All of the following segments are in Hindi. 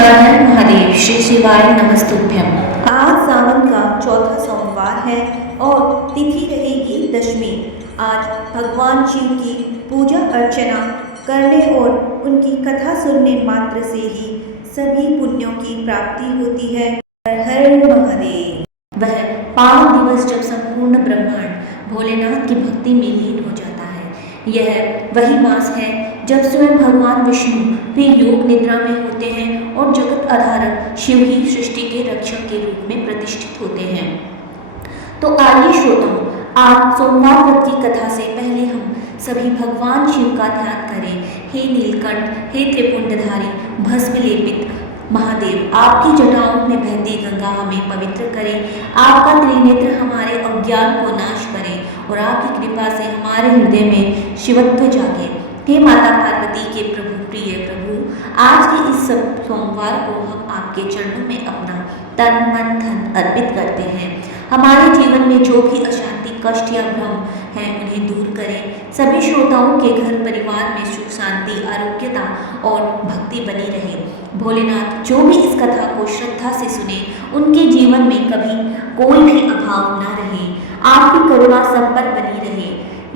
हर हर महादेव, श्री शिवाय नमस्तुभ्यम। आज सावन का चौथा सोमवार है और तिथि रहेगी दशमी। आज भगवान शिव की पूजा अर्चना करने और उनकी कथा सुनने मात्र से ही सभी पुण्यों की प्राप्ति होती है। हर हर महादेव। वह पावन दिवस जब संपूर्ण ब्रह्मांड भोलेनाथ की भक्ति में लीन हो जाता है। यह वही मास है जब स्वयं भगवान विष्णु भी योग निद्रा में होते हैं और जगत आधारक शिव ही सृष्टि के रक्षक के रूप में प्रतिष्ठित होते हैं। तो आइए श्रोताओं, आज सोमवार व्रत की कथा से पहले हम सभी भगवान शिव का ध्यान करें। हे नीलकंठ, हे त्रिपुंडधारी, भस्म लेपित महादेव, आपकी जटाओं में बहती गंगा हमें पवित्र करे। आपका त्रिनेत्र हमारे अज्ञान को नाश करे और आपकी कृपा से हमारे हृदय में शिवत्व जागे। हे माता पार्वती के प्रभु, प्रिय प्रभु, आज के इस सोमवार को हम आपके चरणों में अपना तन मन धन अर्पित करते हैं। हमारे जीवन में जो भी अशांति, कष्ट या भ्रम है उन्हें दूर करें। सभी श्रोताओं के घर परिवार में सुख, शांति, आरोग्यता और भक्ति बनी रहे। भोलेनाथ जो भी इस कथा को श्रद्धा से सुने, उनके जीवन में कभी कोई भी अभाव न रहे। आपकी करुणा सब पर बनी रहे,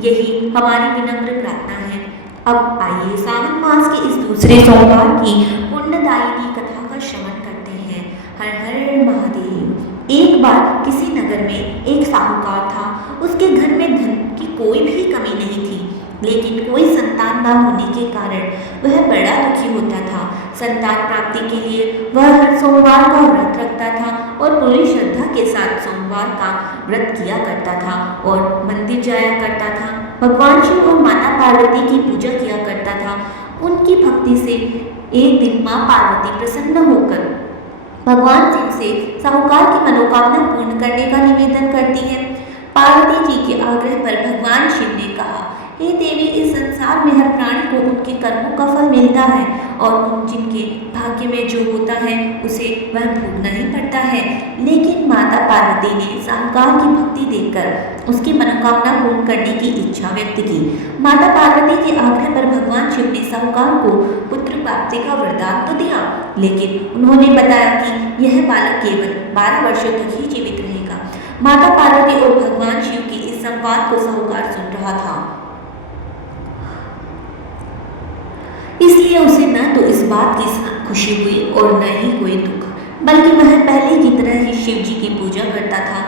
यही हमारी विनम्र प्रार्थना है। अब आइए सावन मास के इस दूसरे सोमवार की पुण्यदायिनी कथा का श्रवण करते हैं। हर हर महादेव। एक बार किसी नगर में एक साहूकार था। उसके घर में धन की कोई भी कमी नहीं थी, लेकिन कोई संतान न होने के कारण वह बड़ा दुखी होता था। संतान प्राप्ति के लिए वह हर सोमवार का व्रत रखता था और पूरी श्रद्धा के साथ सोमवार का व्रत किया करता था और मंदिर जाया करता था। भगवान शिव और माता पार्वती की पूजा किया करता था। उनकी भक्ति से एक दिन माँ पार्वती प्रसन्न होकर भगवान शिव से साहूकार की मनोकामना पूर्ण करने का निवेदन करती है। पार्वती जी के आग्रह पर भगवान शिव ने कहा, हे देवी, इस संसार में हर प्राणी को उनके कर्मों का फल मिलता है और जिनके भाग्य में जो होता है उसे वह भोगना ही पड़ता है। लेकिन माता पार्वती ने साहूकार की भक्ति देखकर उसकी मनोकामना पूर्ण करने की इच्छा व्यक्त की। माता पार्वती के आग्रह पर भगवान शिव ने साहूकार को पुत्र प्राप्ति का वरदान तो दिया, लेकिन उन्होंने बताया कि यह बालक केवल 12 वर्षों तक ही जीवित रहेगा। माता पार्वती और भगवान शिव के इस संवाद को साहूकार सुन रहा था, इसलिए उसे न तो इस बात की खुशी हुई और न ही कोई दुख, बल्कि वह पहले की तरह ही शिव जी की पूजा करता था।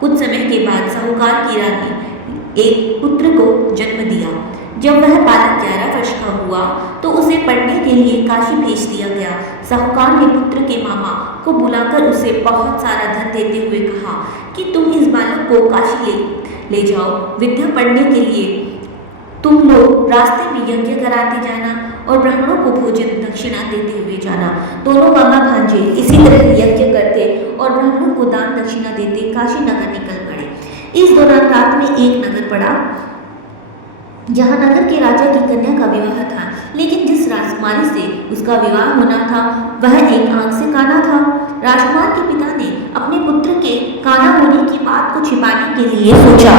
कुछ समय के बाद साहूकार की रानी ने एक पुत्र को जन्म दिया। जब वह बालक 11 वर्ष का हुआ तो उसे पढ़ने के लिए काशी भेज दिया गया। साहूकार ने पुत्र के मामा को बुलाकर उसे बहुत सारा धन देते हुए कहा कि तुम इस बालक को काशी ले जाओ, विद्या पढ़ने के लिए तुम लोग रास्ते में यज्ञ कराते जाना और ब्राह्मणों को भोजन दक्षिणा देते हुए जाना। दोनों मामा भांजे इसी तरह यज्ञ करते और ब्राह्मणों को दान दक्षिणा देते काशी नगर निकल पड़े। इस दौरान रात में एक नगर पड़ा जहां नगर के राजा की कन्या का विवाह था, लेकिन जिस राजकुमारी से उसका विवाह होना था वह एक आंख से काना था। राजकुमार के पिता ने अपने पुत्र के काना होने की बात को छिपाने के लिए सोचा,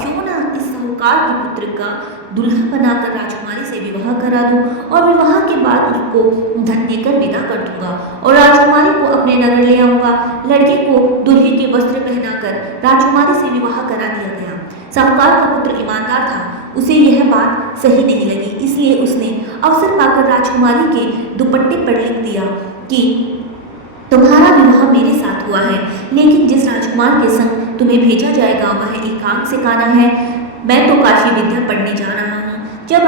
क्यों ना इस साहूकार के पुत्र का दुल्हा बनाकर राजकुमारी से विवाह करा दूं और विवाह के बाद उसको धन देकर विदा कर दूंगा और राजकुमारी को अपने नगर ले आऊंगा। लड़के को दूल्हे के वस्त्र पहनाकर राजकुमारी से विवाह करा दिया गया। साहूकार का पुत्र ईमानदार था, उसे यह बात सही नहीं लगी, इसलिए उसने अवसर पाकर राजकुमारी के दुपट्टे पर लिख दिया कि तुम्हारा विवाह मेरे साथ हुआ है, लेकिन जिस राजकुमार के संग तुम्हें भेजा जाएगा वह एक आंख से काना है। मैं तो काशी विद्या पढ़ने जा रहा हूँ। जब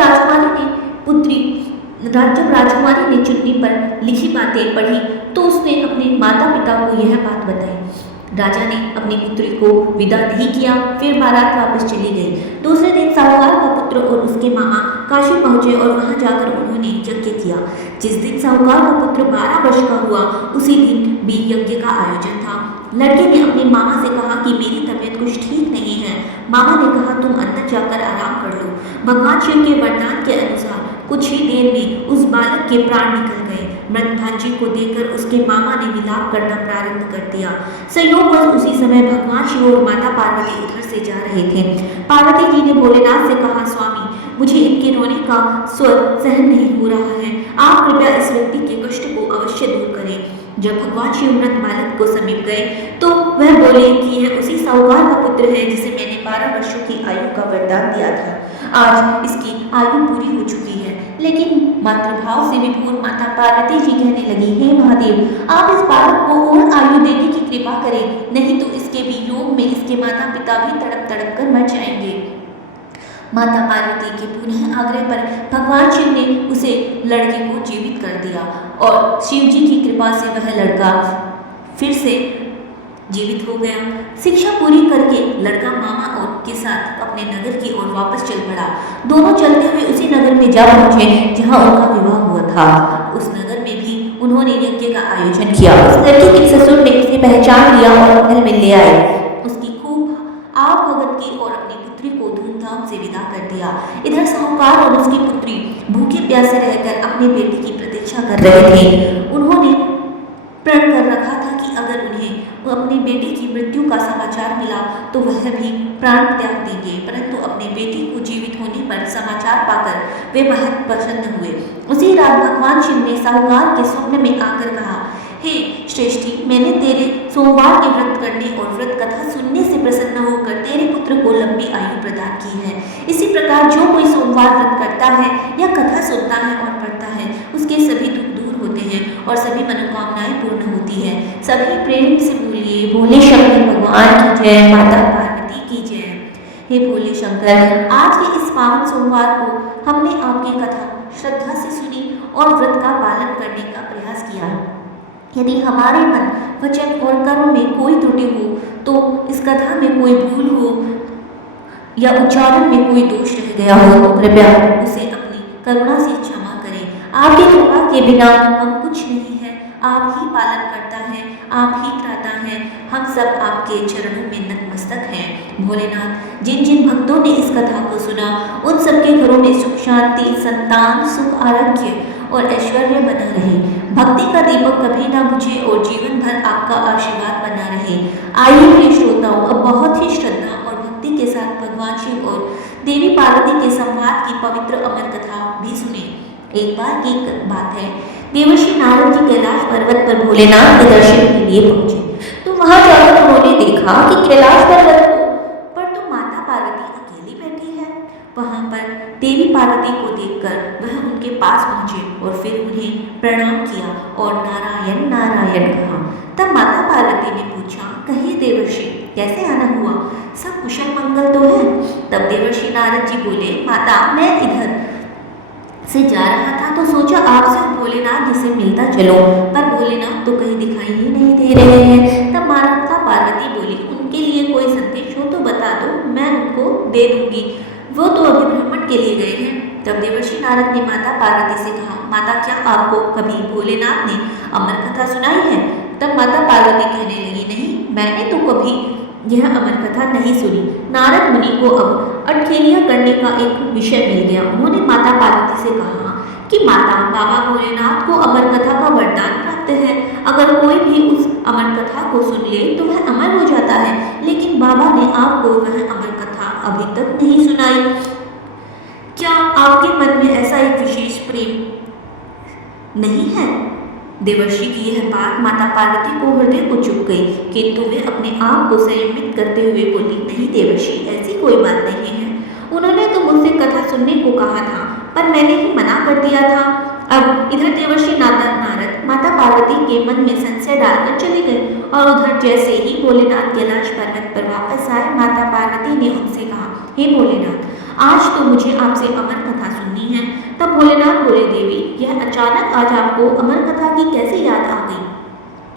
राजकुमारी ने चुन्नी पर लिखी बातें पढ़ी तो उसने अपने माता पिता को यह बात बताई। राजा ने अपनी पुत्री को विदा नहीं किया, फिर बारात वापस चली गई। दूसरे दिन साहूकार का पुत्र और उसके मामा काशी पहुंचे और वहां जाकर उन्होंने यज्ञ किया। जिस दिन साहूकार का पुत्र 12 वर्ष का हुआ, उसी दिन भी यज्ञ का आयोजन था। लड़के ने अपने मामा से कहा कि मेरी तबीयत कुछ ठीक नहीं है। मामा ने कहा, तुम अंदर जाकर आराम कर लो। भगवान शिव के वरदान के अनुसार कुछ ही देर में उस बालक के प्राण निकल गए। मृत भांजे को देखकर उसके मामा ने विलाप करना प्रारंभ कर दिया। संयोगवश उसी समय भगवान शिव और माता पार्वती उधर से जा रहे थे। पार्वती जी ने भोलेनाथ से कहा, स्वामी, मुझे इनके रोने का स्वर सहन नहीं हो रहा है, आप कृपया इस व्यक्ति के कष्ट को अवश्य दूर करें। जब भगवान शिव मृत बालक को समीप गए तो वह बोले कि यह उसी साहूकार का पुत्र है जिसे मैंने 12 वर्षों की आयु का वरदान दिया था। आज इसकी आयु पूरी हो चुकी है। लेकिन मातृभाव से विभोर माता पार्वती जी कहने लगी, हे महादेव, आप इस बालक को और आयु देने की कृपा करें, नहीं तो इसके वियोग में इसके माता पिता भी तड़प तड़प कर मर जाएंगे। माता पार्वती के पुनः आग्रह पर भगवान शिव ने उसे लड़के को जीवित कर दिया और शिव जी की कृपा से वह लड़का फिर से जीवित हो गया। शिक्षा पूरी करके लड़का मामा और के साथ अपने नगर की ओर वापस चल पड़ा। दोनों चलते हुए उसी नगर में जा पहुंचे जहां उनका विवाह हुआ था। उस नगर में भी उन्होंने यज्ञ का आयोजन किया। उस लड़की के ससुर ने उसे पहचान लिया और महल में ले आए। उसकी खूब आव भगत की और अपनी पुत्री को धूमधाम से विदा कर दिया। इधर साहूकार और उसकी पुत्री भूखे प्यासे रहकर अपनी बेटी की प्रतीक्षा कर रहे थे। उन्होंने प्रण कर रखा था कि अगर उन्हें अपनी बेटी की मृत्यु का समाचार मिला तो वह भी प्राण त्याग देंगे, परंतु अपनी बेटी को जीवित होने पर समाचार पाकर वे बहुत प्रसन्न हुए। उसी रात भगवान शिव ने साहूकार के स्वप्न में आकर कहा, हे श्रेष्ठी, मैंने तेरे सोमवार के व्रत करने और व्रत कथा सुनने से प्रसन्न होकर तेरे पुत्र को लंबी आयु प्रदान की है। इसी प्रकार जो कोई सोमवार व्रत करता है या कथा सुनता है और पढ़ता है, उसके सभी दुख दूर होते हैं और सभी मनोकामनाएं पूर्ण होती है। सभी प्रेम से बोलिए, भोले शंकर भगवान की जय, माता पार्वती की जय। हे भोले शंकर, आज के इस पावन सोमवार को हमने आपकी कथा श्रद्धा से सुनी और व्रत का पालन करने का प्रयास किया। यदि हमारे मन, वचन और कर्म में कोई त्रुटि हो तो इस कथा में कोई भूल हो या उच्चारण में कोई दोष रह गया हो तो कृपया उसे अपनी करुणा से क्षमा करें। आपकी कृपा के बिना हम कुछ नहीं है। आप ही पालन करता है, आप ही त्राता है। हम सब आपके चरणों में नतमस्तक हैं। भोलेनाथ, जिन जिन भक्तों ने इस कथा को सुना उन सबके घरों में सुख शांति, संतान, सुख, आरोग्य और ऐश्वर्य बना रहे। भक्ति का दीपक कभी ना बुझे और जीवन भर आपका आशीर्वाद बना रहे। आइए प्रिय श्रोताओं, अब बहुत ही श्रद्धा और भक्ति के साथ भगवान शिव और देवी पार्वती के संवाद की पवित्र अमर कथा भी सुने। एक बार की बात है, देवर्षि नारद जी कैलाश पर्वत पर भोलेनाथ के दर्शन के लिए पहुंचे तो वहां जाकर उन्होंने देखा कि कैलाश पर्वत पर तो माता पार्वती अकेली बैठी है। वहां पर देवी पार्वती को देखकर वह उनके पास पहुंचे और फिर उन्हें प्रणाम किया और नारायण नारायण कहा। तब माता पार्वती ने पूछा, कहिए देवर्षि, कैसे आना हुआ? सब कुशल मंगल तो है? तब देवर्षि नारद जी बोले, माता, मैं इधर से जा रहा था तो सोचा आपसे भोलेनाथ जी से मिलता चलो, पर भोलेनाथ तो कहीं दिखाई ही नहीं दे रहे हैं। तब माता पार्वती बोली, उनके लिए कोई संदेश हो तो बता दो, मैं उनको दे दूंगी, वो तो अभी भ्रमण के लिए गए हैं। तब देवर्षि नारद ने माता पार्वती से कहा, माता, क्या आपको कभी भोलेनाथ ने अमर कथा सुनाई है? तब माता पार्वती कहने लगी, नहीं, मैंने तो कभी यह अमर कथा नहीं सुनी। नारद मुनि को अब अटखेलियां करने का एक विषय मिल गया। उन्होंने माता पार्वती से कहा कि माता, बाबा भोलेनाथ को अमर कथा का वरदान प्राप्त है। अगर कोई भी उस अमर कथा को सुन ले तो वह अमर हो जाता है, लेकिन बाबा ने आपको वह अमर कथा अभी तक नहीं सुनाई। क्या आपके मन में ऐसा एक विशेष प्रेम नहीं है? देवर्षि की यह बात माता पार्वती को हृदय को चुभ गई, किंतु वे अपने आप को संयमित करते हुए बोली, नहीं देवर्षि, ऐसी कोई बात नहीं है। उन्होंने तो मुझसे कथा सुनने को कहा था, पर मैंने ही मना कर दिया था। अब इधर देवर्षि नारद माता पार्वती के मन में संशय डालकर चले गए और उधर जैसे ही भोलेनाथ कैलाश पर्वत पर वापस आए, माता पार्वती ने उनसे कहा, हे भोलेनाथ, आज तो मुझे आपसे अमर कथा सुननी है। तब भोलेनाथ बोले, देवी, यह अचानक आज आपको अमर कथा की कैसे याद आ गई?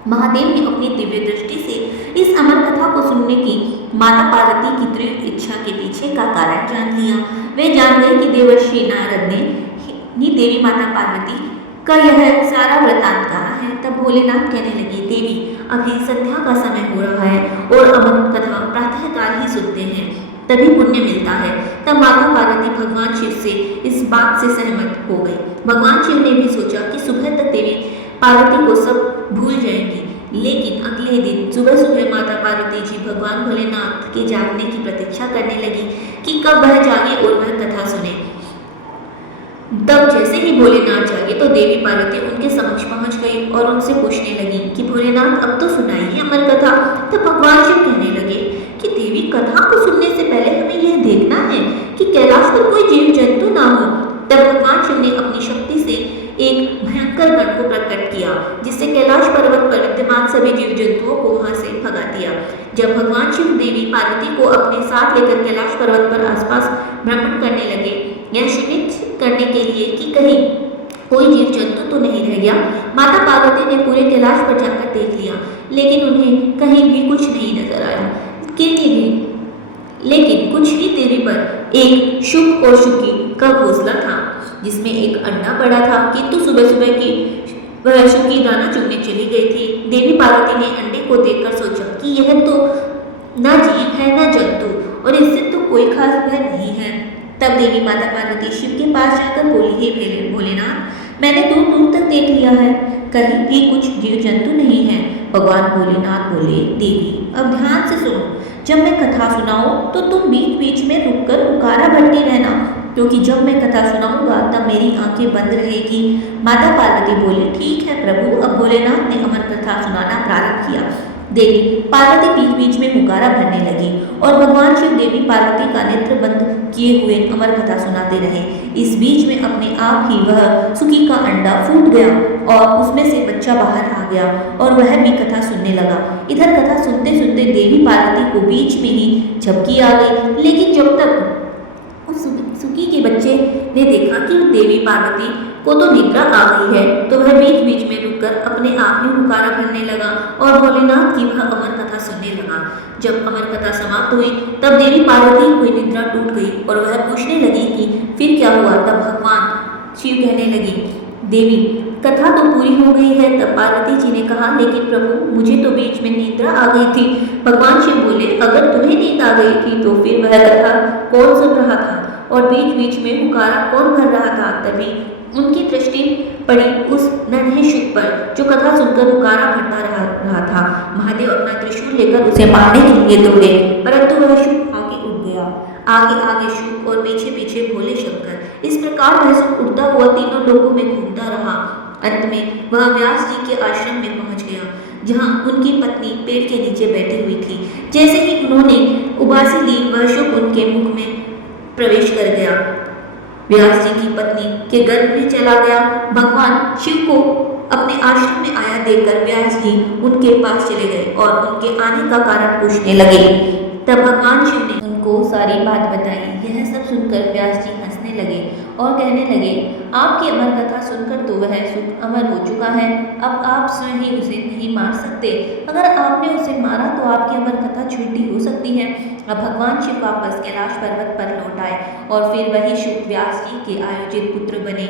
महादेव ने अपनी दिव्य दृष्टि से इस अमर कथा को सुनने की माता पार्वती की दृढ़ इच्छा के पीछे का कारण जान लिया। वे जान गए कि देवर्षि नारद ने ही देवी माता पार्वती का यह सारा वृतांत कहा है। तब भोलेनाथ कहने लगे, देवी, अभी संध्या का समय हो रहा है और अमर कथा प्रातःकाल ही सुनते हैं, तभी पुण्य मिलता है। तब माता पार्वती भगवान शिव से इस बात से सहमत हो गई। भगवान शिव ने भी सोचा कि सुबह तक देवी पार्वती को सब भूल जाएंगी, लेकिन अगले दिन सुबह सुबह माता पार्वती जी भगवान भोलेनाथ के जागने की प्रतीक्षा करने लगी कि कब वह जागे और वह कथा सुने। तब जैसे ही भोलेनाथ जागे तो देवी पार्वती उनके समक्ष पहुंच गई और उनसे पूछने लगी कि भोलेनाथ अब तो सुनाइए अमर कथा। तब भगवान शिव कहने लगे कि देवी, कथा को सुनने से पहले हमें यह देखना है कि कैलाश पर कोई जीव जंतु ना हो। तब भगवान शिव ने अपनी शक्ति से एक भयंकर गण को प्रकट किया, जिससे कैलाश पर्वत पर विद्यमान सभी जीव जंतुओं को वहां से भगा दिया। जब भगवान शिव देवी पार्वती को अपने साथ लेकर कैलाश पर्वत पर आसपास भ्रमण करने लगे, यह सुनिश्चित करने के लिए कि कहीं कोई जीव जंतु तो नहीं रह गया, माता पार्वती ने पूरे कैलाश पर जाकर देख लिया, लेकिन उन्हें कहीं भी कुछ नहीं नजर आया। लेकिन कुछ ही देरी पर एक शुक और शुकी का घोंसला था, जिसमें एक अंडा पड़ा था। किंतु सुबह सुबह की वह शुकी दाना चुगने चली गई थी। देवी पार्वती ने अंडे को देखकर सोचा कि यह तो न जीव है न जंतु, और इससे तो कोई खास भय नहीं है। तब देवी माता पार्वती शिव के पास जाकर बोली, हे भोलेनाथ, मैंने दूर दूर तक देख लिया है, कहीं भी कुछ जीव जंतु नहीं है। भगवान भोलेनाथ बोले, देवी अब ध्यान से सुनो, जब मैं कथा सुनाऊं तो तुम बीच बीच में रुककर पुकारा भरती रहना, क्योंकि जब मैं कथा सुनाऊंगा तब मेरी आंखें बंद रहेगी। माता पार्वती बोली, ठीक है प्रभु। अब भोलेनाथ ने अमर कथा सुनाना प्रारंभ किया। देवी पार्वती बीच बीच में पुकारा भरने लगी और भगवान शिव देवी पार्वती का नेत्र बंद किए हुए अमर कथा सुनाते रहे। इस बीच में अपने आप ही वह सुकी का अंडा फूट गया और उसमें से बच्चा बाहर आ गया और वह भी कथा सुनने लगा। इधर कथा सुनते सुनते देवी पार्वती को बीच में ही झपकी आ गई, लेकिन जब तक उस सुकी के बच्चे ने देखा कि देवी पार्वती को तो निद्रा आ गई है, तो वह बीच बीच में रुककर अपने आप ही पुकारा भरने लगा और भोलेनाथ की वह अमर कथा सुनने लगा। जब अमर कथा समाप्त हुई तब देवी पार्वती की निद्रा टूट गई और वह पूछने लगी कि फिर क्या हुआ। तब भगवान शिव कहने लगी, देवी कथा तो पूरी हो गई है। तब पार्वती जी ने कहा, लेकिन प्रभु मुझे तो बीच में निद्रा आ गई थी। भगवान शिव बोले, अगर तुम्हें नींद आ गई थी तो फिर वह कथा कौन सुन रहा था और बीच बीच में पुकारा कौन भर रहा था। तभी उनकी दृष्टि पड़ी उस नन्हे शुक पर, जो कथा सुनकर पुकारा भरता रहा था। महादेव अपना त्रिशूल लेकर उसे मारने के लिए दौड़े, परंतु वह शुक आगे उड़ गया। आगे आगे शुक और पीछे पीछे भोले शंकर। इस प्रकार वह शुक उड़ता हुआ तीनों लोगों में घूमता रहा। अंत में वह व्यास जी के आश्रम में पहुंच गया, जहां उनकी पत्नी पेड़ के नीचे बैठी हुई थी। जैसे ही उन्होंने उबासी ली, वह शुक उनके मुख में प्रवेश कर गया। व्यास जी की पत्नी के गर्भ में चला गया। भगवान शिव को अपने आश्रम में आया देखकर व्यास जी उनके पास चले गए और उनके आने का कारण पूछने लगे। तब भगवान शिव ने उनको सारी बात बताई। यह सब सुनकर व्यास जी हंसने लगे और कहने लगे, आपकी अमर कथा सुनकर तो वह सुख अमर हो चुका है, अब आप स्वयं ही उसे नहीं मार सकते। अगर आपने उसे मारा तो आपकी अमर कथा झूठी हो सकती है। अब भगवान शिव वापस कैलाश पर्वत पर लौट आए और फिर वही शुक व्यास जी के आयोजित पुत्र बने।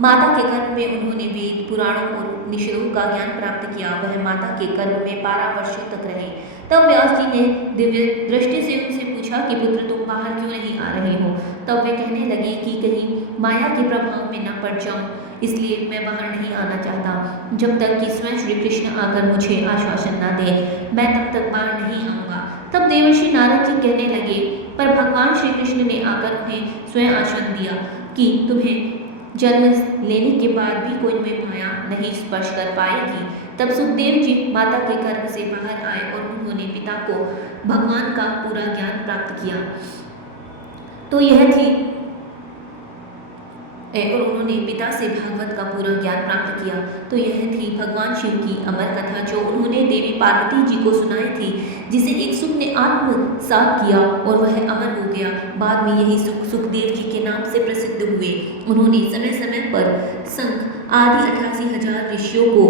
माता के गर्भ में उन्होंने वेद, पुराणों और उपनिषदों का ज्ञान प्राप्त किया। वह माता के गर्भ में 12 वर्षों तक रहे। तब व्यास जी ने दिव्य दृष्टि से उनसे पूछा कि पुत्र तुम बाहर क्यों नहीं आ रहे हो। तब वे कहने लगे कि कहीं माया के प्रभाव में न पड़ जाऊं, इसलिए मैं बाहर नहीं आना चाहता। जब तक कि स्वयं श्री कृष्ण आकर मुझे आश्वासन न दे, मैं तब तक बाहर नहीं आऊंगा। तब देवर्षि नारद जी कहने लगे, पर भगवान श्री कृष्ण ने आकर उन्हें स्वयं आश्वासन दिया कि तुम्हें जन्म लेने के बाद भी कोई में माया नहीं स्पर्श कर पाएगी। तब सुखदेव जी माता के गर्भ से बाहर आए और उन्होंने पिता को भगवान का पूरा ज्ञान प्राप्त किया। तो यह थी और उन्होंने पिता से भागवत का पूरा ज्ञान प्राप्त किया। तो यह थी भगवान शिव की अमर कथा, जो उन्होंने देवी पार्वती जी को सुनाई थी, जिसे एक सुख ने आत्मसात किया और वह अमर हो गया। बाद में यही सुख सुखदेव जी के नाम से प्रसिद्ध हुए। उन्होंने समय समय पर संघ आदि 88,000 ऋषियों को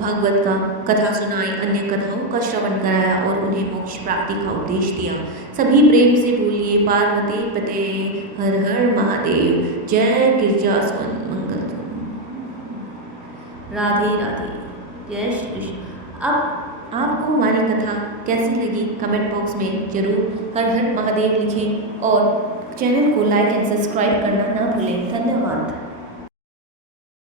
भागवत का कथा सुनाई, अन्य कथाओं का श्रवण कराया और उन्हें मोक्ष प्राप्ति का उपदेश दिया। सभी प्रेम से बोलिए पार्वती पते हर हर महादेव। जय गिरिजास्वन मंगल। राधे राधे। जय श्री कृष्ण। अब आपको हमारी कथा कैसी लगी कमेंट बॉक्स में जरूर हर हर महादेव लिखें और चैनल को लाइक एंड सब्सक्राइब करना ना भूलें। धन्यवाद।